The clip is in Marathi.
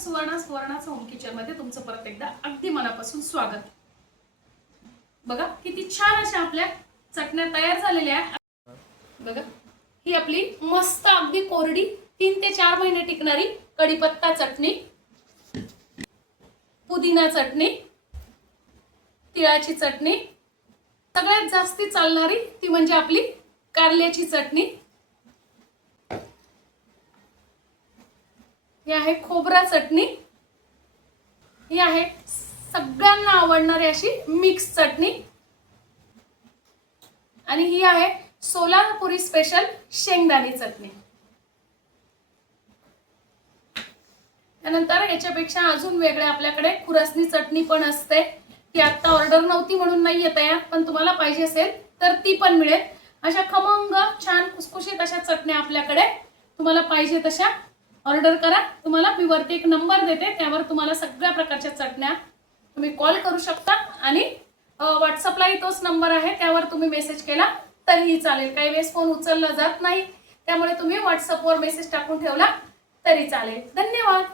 सुवर्णाचं होम किचन मध्ये तुमचं परत एकदा अगदी मनापासून स्वागत। बघा किती छान अशा आपल्या चटण्या तयार झालेल्या आहेत। बघा ही आपली मस्त अगदी कोरडी 3 ते 4 महिने टिकणारी कढीपत्ता चटणी, पुदिना चटणी, तिळाची चटणी, सगळ्यात जास्त चालणारी ती म्हणजे आपली कारल्याची चटणी, ही आहे खोबरा चटणी, ही आहे सगळ्यांना आवडणारी अशी मिक्स चटणी, आणि ही आहे सोलापुरी स्पेशल शेंगदाणे चटणी। त्यानंतर याच्यापेक्षा अजून वेगळे आपल्याकडे खुरसणी चटणी पण असते। ती आता ऑर्डर नव्हती म्हणून नाही येत आहे, पण तुम्हाला पाहिजे असेल तर ती पण मिळेल। अशा खमंग छान खुसखुशीत अशा चटण्या आपल्याकडे, तुम्हाला पाहिजे तशा ऑर्डर करा। तुम्हाला मी वरती एक नंबर देते, त्यावर तुम्हाला सगळ्या प्रकारच्या चटण्या तुम्ही कॉल करू शकता, आणि व्हॉट्सअपलाही तोच नंबर आहे, त्यावर तुम्ही मेसेज केला तरीही चालेल। काही वेळेस फोन उचलला जात नाही, त्यामुळे तुम्ही व्हॉट्सअपवर मेसेज टाकून ठेवला तरी चालेल। धन्यवाद।